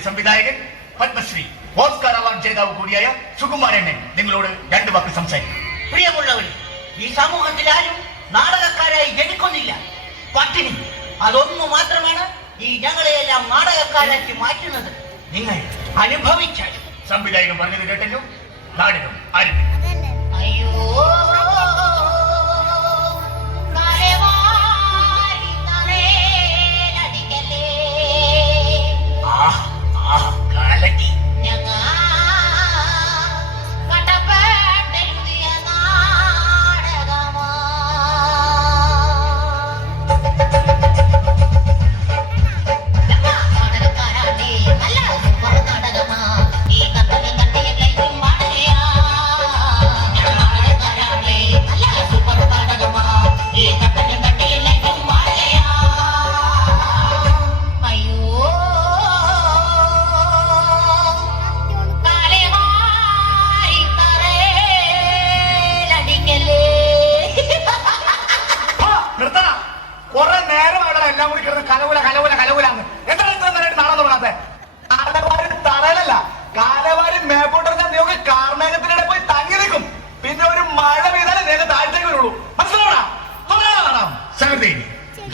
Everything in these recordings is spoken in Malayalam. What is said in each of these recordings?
ചിത്രത്തിന്റെ സംവിധായകൻ പത്മശ്രീ ഓസ്കാർ അവാർഡ് ജേതാവ് കൂടിയായ സുകുമാരണ്ണൻ നിങ്ങളോട് 2 വാക്ക് സംസാരിക്കും. പ്രിയമുള്ളവരെ, ഈ സമൂഹത്തിൽ ആരും നാടകക്കാരായി ജനിക്കുന്നില്ല. പട്ടിണി അതൊന്നു മാത്രമാണ് ഈ ഞങ്ങളെയെല്ലാം നാടകക്കാരാക്കി മാറ്റുന്നത്. നിങ്ങൾ അനുഭവിച്ചാൽ. സംവിധായകൻ പറഞ്ഞത് കേട്ടല്ലോ, നാടകം ആരംഭിക്കും. അയ്യോ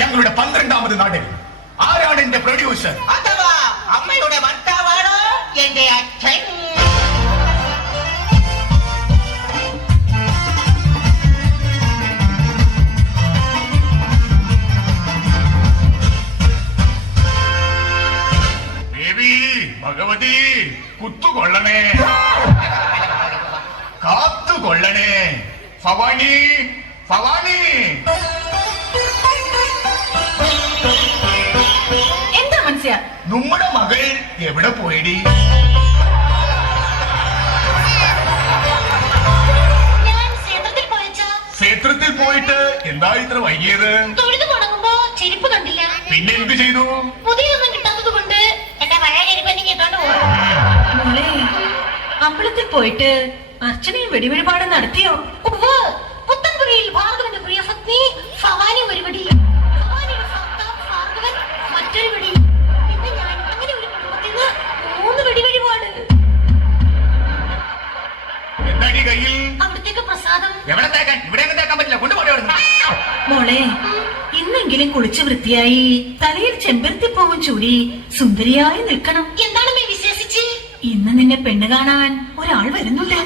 ഞങ്ങളുടെ 12ാമത് നാടകം. ആരാണ് എന്റെ പ്രൊഡ്യൂസർ? അഥവാ അമ്മയുടെ ഭർത്താവാണ് എന്റെ അച്ഛൻ. ദേവി ഭഗവതി കുത്തുകൊള്ളണേ, കാത്തുകൊള്ളണേ. ഭവാനി ഭവാനി. എന്താ മനസ്സിലാ? നമ്മുടെ മകൾ എവിടെ പോയിടി? ക്ഷേത്രത്തിൽ പോയിട്ട് എന്താ ഇത്ര വൈകിയത്? ചെരുപ്പ് കണ്ടില്ല. പിന്നെ എന്ത് ചെയ്തു? പുതിയൊന്നും കിട്ടാത്തത് കൊണ്ട് എന്റെ പഴയ ചെരുപ്പ് കേട്ടോണ്ട് മോളെ, അമ്പലത്തിൽ പോയിട്ട് അർച്ചനയും വെടിവഴിപാടും നടത്തിയോ? പുത്തൻപുരയിൽ ഭാർഗവന്റെ പ്രിയ പത്നി ഭവാനി ഒരു വെടി, ഭാർഗവൻ മറ്റൊരു വെടി, പിന്നെ ഞാൻ. അങ്ങനെ ഒരു കുടുംബത്തിൽ നിന്ന് 3 വെടിവഴിപാട്. എന്താടി കയ്യിൽ? അവിടത്തേക്ക് പ്രസാദം. എവിടെ തേക്കാൻ? ഇവിടെ തേക്കാൻ പറ്റില്ല, കൊണ്ടുപോയി. മോളെ, ഇന്നെങ്കിലും കുളിച്ച് വൃത്തിയായി തലയിൽ ചെമ്പരത്തി പൂവും ചൂടി സുന്ദരിയായി നിൽക്കണം. എന്താണ് വിശേഷിച്ച്? ഇന്ന് നിന്നെ പെണ്ണ് കാണാൻ ഒരാൾ വരുന്നുണ്ട്.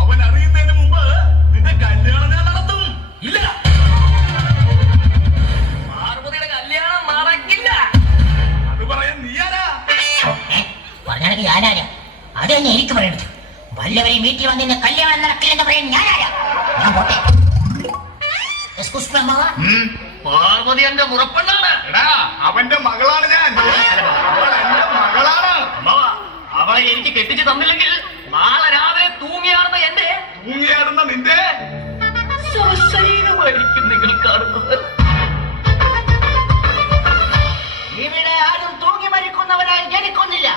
അവൻ അറിയുന്നതിന് മുമ്പ് നിന്റെ കല്യാണം ഞാൻ നടത്തും. ഇല്ല, പാർവതിയുടെ കല്യാണം നടക്കില്ല. അത് പറയാൻ നീ ആരാ? പറഞ്ഞാണെങ്കിൽ ഞാനാരാ? അത് തന്നെ എനിക്ക് പറയണത്. വല്ലവരെയും വീട്ടിൽ വന്ന് കല്യാണം നടക്കില്ലെന്ന് പറയാൻ ഞാനാരാ? ഞാൻ പോട്ടെ. പാർവതി എന്റെ മുറപ്പെണ്ണാണ്. അവന്റെ മകളാണ് ഞാൻ. അവൾ എന്റെ മകളാണ്. അവളെ എനിക്ക് കെട്ടിച്ചു തന്നില്ലെങ്കിൽ നാളെ രാവിലെ തൂങ്ങിയാടുന്ന നിന്റെ ശരീരമായിരിക്കും നിങ്ങൾ കാണുന്നത്. ഇവിടെ ആരും തൂങ്ങി മരിക്കുന്നവരായി ജനിക്കുന്നില്ല.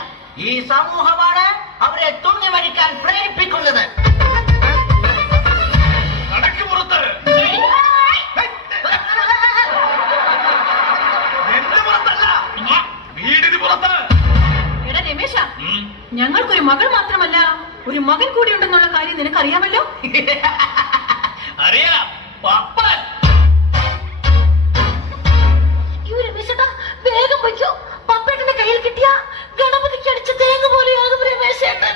ഈ സമൂഹമാണ് അവരെ തൂങ്ങി മരിക്കാൻ പ്രേരിപ്പിക്കുന്നത്. കടക്ക് പുറത്ത്, എന്റെ പുറത്തല്ല, വീടിന് പുറത്ത്. എടാ രമേശ, ഞങ്ങൾക്കൊരു മകൾ മാത്രമല്ല ഒരു മകൻ കൂടി ഉണ്ടെന്നുള്ള കാര്യം നിനക്കറിയാമല്ലോ. അറിയാം, പപ്പൻ. രമേശേട്ടാ, വേഗം വയ്ക്കോ. പപ്പേട്ടന്റെ കയ്യിൽ കിട്ടിയ ഗണപതിക്ക് അടിച്ച തേങ്ങ പോലെയാകും രമേശേട്ടൻ.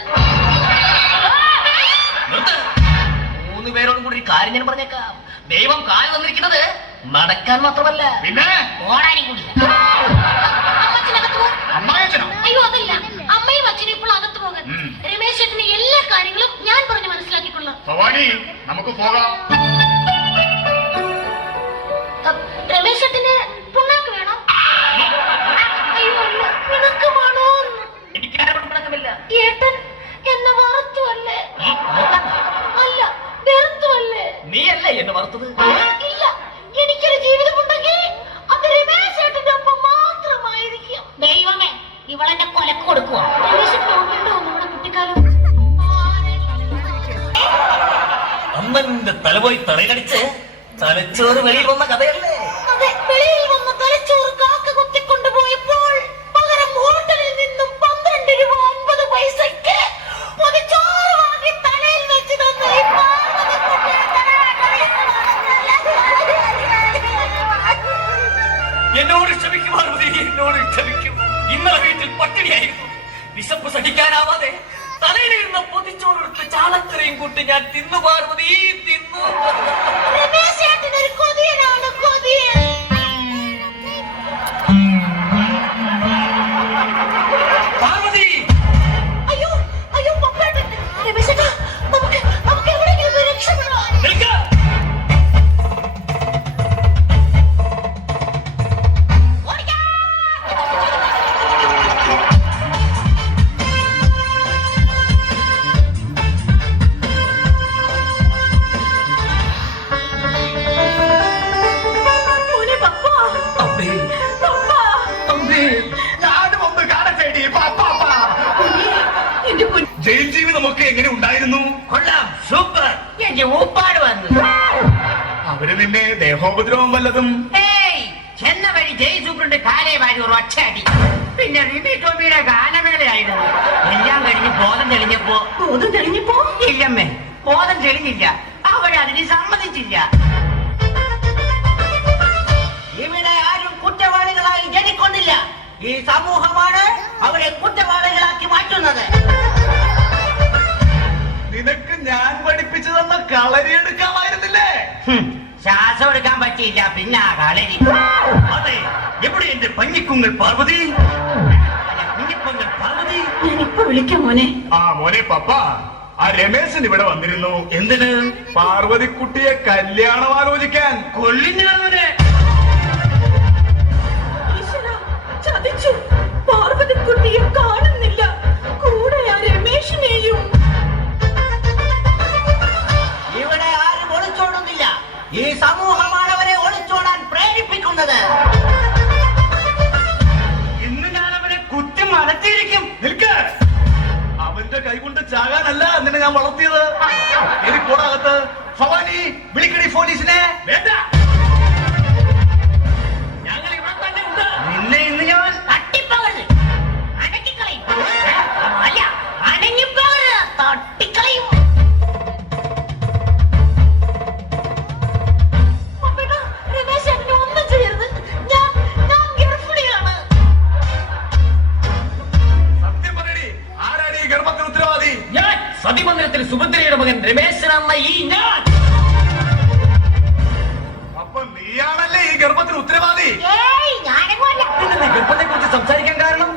3 പേരോടും കൂടി ഒരു കാര്യം ഞാൻ പറഞ്ഞേക്കാം. ദൈവം കാല് തന്നിരിക്കുന്നത് നടക്കാൻ മാത്രമല്ല, പിന്നെ ഓടാനും കൂടില്ല. അമ്മായച്ചനോ? അയ്യോ, അതല്ല, അമ്മയും അച്ഛനും ഇപ്പോൾ അകത്ത് പോകാൻ. രമേശേട്ടന് എല്ലാ കാര്യങ്ങളും ഞാൻ പറഞ്ഞ് മനസ്സിലാക്കിക്കൊള്ളാം. ഭവാനി, നമുക്ക് പോകാം. രമേശേട്ടന് പുണ്ണാക്ക് വേണം? അയ്യോ അല്ല, പിണക്കമാണോ? എനിക്ക് ആരോടും പിണക്കമില്ല. ഏട്ടൻ എന്നെ വറുത്തുവല്ലേ? അല്ല, വെറുത്തുവല്ലേ? നീയല്ലേ എന്നെ വറുത്തത്? ഇല്ല, എനിക്കൊരു ജീവിതമുണ്ടെങ്കിൽ അത് രമേശേട്ടന്റെ ഒപ്പം മാത്രമായിരിക്കും. ദൈവമേ, ഇവളെന്നെ കൊലക്ക് കൊടുക്കുക. നമ്മുടെ കുട്ടിക്കാലം അമ്മന്റെ തലപോയി തറകടിച്ച് തലച്ചോറ് വെളിയിൽ വന്ന കഥയല്ലേ? അറിയാതെ വെളിയിൽ വന്ന് തലച്ചോറ് കാക്ക കുത്തിക്കൊണ്ടുപോയപ്പോൾ പകരം ഹോട്ടലിൽ നിന്നും 12 രൂപ 50 പൈസയ്ക്ക് പൊതിച്ചോറ് വാങ്ങി തലയിൽ വെച്ച് തന്ന ഈ പാവപ്പെട്ട എന്നോട് ക്ഷമിക്കും പാർവതി, എന്നോട് ക്ഷമിക്കും. ഇന്നലെ വീട്ടിൽ പട്ടിണിയായിരുന്നു. വിശപ്പ് സഹിക്കാനാവാതെ തലയിലിരുന്ന പൊതിച്ചോറെടുത്ത് ചാളക്കരയും കൂട്ടി ഞാൻ തിന്നു പാർവതി, തിന്നു. രമേശ് ചേട്ടനൊരു കൊതിയനാണ്, കൊതിയൻ. പാർവതി, അയ്യോ അയ്യോ പപ്പേട്ടൻ. രമേശ് ചേട്ടാ, നമുക്ക് എവിടെയെങ്കിലും പോയി രക്ഷപ്പെടാം. നിൽക്ക. മോനെ പപ്പ, അമ്മേ, പപ്പ. അമ്മേ. ഞാനും ഒന്ന് കാണട്ടെടി, പാപ്പാ. കുഞ്ഞേ, എന്റെ കുഞ്ഞ്. ജയിൽ ജീവിതമൊക്കെ എങ്ങനെ ഉണ്ടായിരുന്നു? കൊള്ളാം, സൂപ്പർ. എന്റെ ഊപ്പാട് വന്നു. അവര് നിന്നെ ദേഹോപദ്രവം വല്ലതും? ഏയ്, ചെന്ന വഴി ജയ് സൂപ്രണ്ട് കാലേ വാരി ഒരു ഒറ്റയടി. പിന്നെ റിമി ടോമിയുടെ ഗാനമേളയായിരുന്നു. എല്ലാം കഴിഞ്ഞ് ബോധം തെളിഞ്ഞപ്പോ ബോധം തെളിഞ്ഞപ്പോ ഇല്ലമ്മേ, ബോധം തെളിഞ്ഞില്ല. അവരതിന് സമ്മതിച്ചില്ല. ഇവിടെ ആരും കുറ്റവാളികളായി ജനിക്കുന്നില്ല. ഈ സമൂഹമാണ് അവരെ കുറ്റവാളികളാക്കി മാറ്റുന്നത്. നിനക്ക് ഞാൻ പഠിപ്പിച്ചു തന്ന കളരി എടുക്കാമായിരുന്നില്ലേ? ശ്വാസം എടുക്കാൻ പറ്റിയില്ല, പിന്നെ ആ കളരി. അതെ, എവിടെ എന്റെ പഞ്ഞിക്കുങ്ങൾ പാർവതി? കുഞ്ഞിപ്പൊങ്ങൾ പാർവതി. ഞാനിപ്പോ വിളിക്കാം മോനെ. ആ മോനെ പപ്പ, ആ രമേശൻ ഇവിടെ വന്നിരുന്നു. എന്തിന്? പാർവതിക്കുട്ടിയെ കല്യാണം ആലോചിക്കാൻ. കൊല്ലിഞ്ഞവനെ. ഈശ്വരാ, ചതിച്ചു. പാർവതിക്കുട്ടിയെ കാണുന്നില്ല. കൂടെ ആ രമേശിനെയും. ഇവിടെ ആരും ഒളിച്ചോടുന്നില്ല. ഈ സമൂഹമാണ് അവരെ ഒളിച്ചോടാൻ പ്രേരിപ്പിക്കുന്നത്. ഇന്ന് ഞാൻ അവനെ കുറ്റം അടച്ചിരിക്കും. നിൽക്ക്. അവന്റെ കൈകൊണ്ട് ചാകാനല്ല നിന്നെ ഞാൻ വളർത്തിയത്. എനിക്കോടകത്ത് ഭവാനി വിളിക്കടി പോലീസിനെ. വേണ്ട, ഞങ്ങൾ ഇവിടെ തന്നെ ഉണ്ട്. നിന്നെ ഇന്ന് ഞാൻ തട്ടിപ്പോകരുത്, അടക്കിക്കളയും. അല്ല, അടങ്ങിപ്പോകരുത്, തട്ടിക്കളയും. പപ്പേട്ടാ, രമേശ് ചേട്ടനെ ഒന്നും ചെയ്യരുത്. ഞാൻ ഗർഭിണിയാണ്. സത്യം പറയടി, ആരാടി ഈ ഗർഭത്തിന് ഉത്തരവാദി? ഞാൻ സതിമന്ദിരത്തിൽ സുഭദ്രയുടെ മകൻ രമേശനാണെന്ന ഈ ഞാൻ. അപ്പൊ നീയാണല്ലേ ഈ ഗർഭത്തിന് ഉത്തരവാദി? ഏയ്, ഞാനെങ്ങുമല്ല. പിന്നെ നീ ഗർഭത്തെ കുറിച്ച് സംസാരിക്കാൻ കാരണം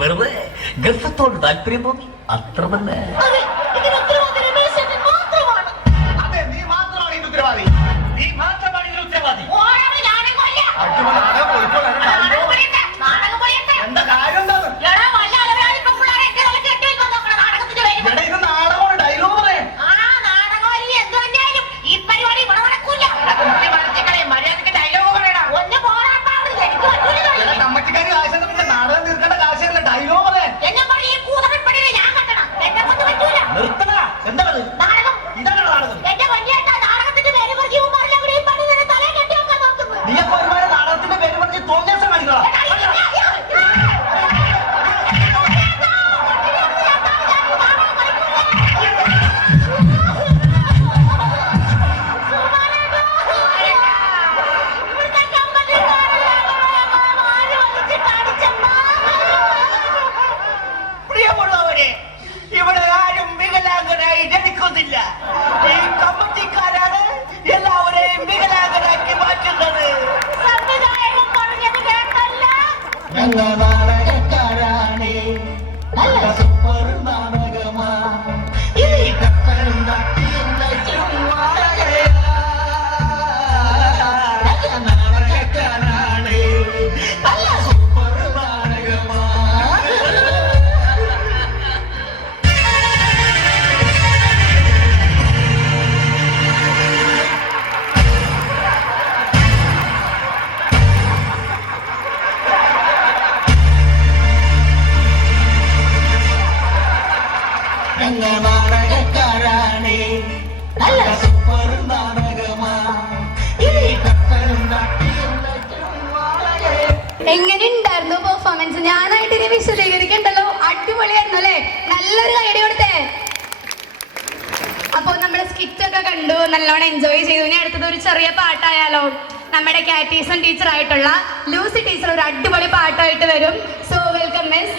വെറുതെ ഗർഭത്തോട് താല്പര്യം തോന്നി, അത്ര തന്നെ. അതെ, ഇതിന് ഉത്തരവാദി രമേശ് ചേട്ടൻ മാത്രമാണ്. അതെ, നീ മാത്രമാണ് ഇതിന്റെ ഉത്തരവാദി. നീ മാത്രമാണ് ഇതിന് ഉത്തരവാദി. ഓരോ ഞാനെങ്ങുമല്ല. നാടകം പൊളിച്ചോളാം. നാടകം പറയട്ടെ, നാടകം പറയട്ടെ. എന്താ കാര്യം എന്താണ്? എടാ, വല്ല അലവരാതിപ്പോ പിള്ളേരെ എന്റെ തലയ്ക്ക് കെട്ടിവെക്കാൻ നോക്കണം നാടകത്തിന്റെ പേരിൽ. ഇവിടെ ഇത് നാടകമാണ്, ഡയലോഗ് പറയേ. ആ നാടകമല്ല, എന്ത് തന്നെയായാലും ഈ പരിപാടി ഇവിടെ നടക്കൂല. മര്യാദക്ക് ഡയലോഗ് പറയടാ. ഒന്ന് പോരാട്ടാ, എനിക്ക് പറ്റൂല കളി. കമ്മറ്റിക്കാരി കാശൊന്നും പിന്നെ നാടകം തീർക്കേണ്ട കാശല്ല, ഡയലോഗ് പറയാൻ. എന്നെ പറഞ്ഞ് ഈ കൂതറപ്പടിയെ ഞാൻ കെട്ടണം. എന്നെ കൊണ്ട് പറ്റൂല. നിർത്തണ. എന്താണ് നാടകം. ഇതാണ് നാടകം. എന്റെ വലിയേട്ടാ, നാടകത്തിന്റെ പേര് പറഞ്ഞ് ഇവന്മാരെല്ലാം കൂടി ഈ പണി തന്നെ തലയിൽ കെട്ടിവെക്കാൻ നോക്കുന്നു. നീയൊക്കെ ഒരുപാട് നാടകത്തിന്റെ പേര് പറഞ്ഞ് തോന്നിയാസം കാണിക്കണം. എടാ, ഇവിടുത്തെ കമ്പനിക്കാരെല്ലാം വാരി വലിച്ചിട്ട് അടിച്ചമ്മ. പ്രിയമുള്ളവരെ, ഇവിടെ ആരും വികലാംഗരായി ജനിക്കുന്നില്ല. ഈ കമ്മിറ്റിക്കാരാണ് എല്ലാവരെയും വികലാംഗരാക്കി മാറ്റുന്നത്. സംവിധായകൻ പറഞ്ഞത് കേട്ടല്ല. ഞങ്ങൾ നാടകക്കാരാണ്. നല്ല സൂപ്പർ നാടകമാ. ഈ കപ്പലും തട്ടിയും നയിച്ചും വാഴകയാ. ഞങ്ങൾ നാടകക്കാരാണ്. നല്ല സൂപ്പർ നാടകമാ. എങ്ങനെ ഉണ്ടായിരുന്നു പെർഫോമൻസ്? ഞാനായിട്ട് ഇനി വിശദീകരിക്കണ്ടല്ലോ. അടിപൊളിയായിരുന്നു അല്ലേ? നല്ലൊരു കൈഡി കൊടുത്തേ. അപ്പൊ നമ്മുടെ സ്കിറ്റ് ഒക്കെ കണ്ടു, നല്ലോണം എൻജോയ് ചെയ്തു. ഇനി അടുത്തത് ഒരു ചെറിയ പാട്ടായാലോ? നമ്മുടെ കാറ്റീസൺ ടീച്ചർ ആയിട്ടുള്ള ലൂസി ടീച്ചർ ഒരു അടിപൊളി പാട്ടായിട്ട് വരും. So welcome miss.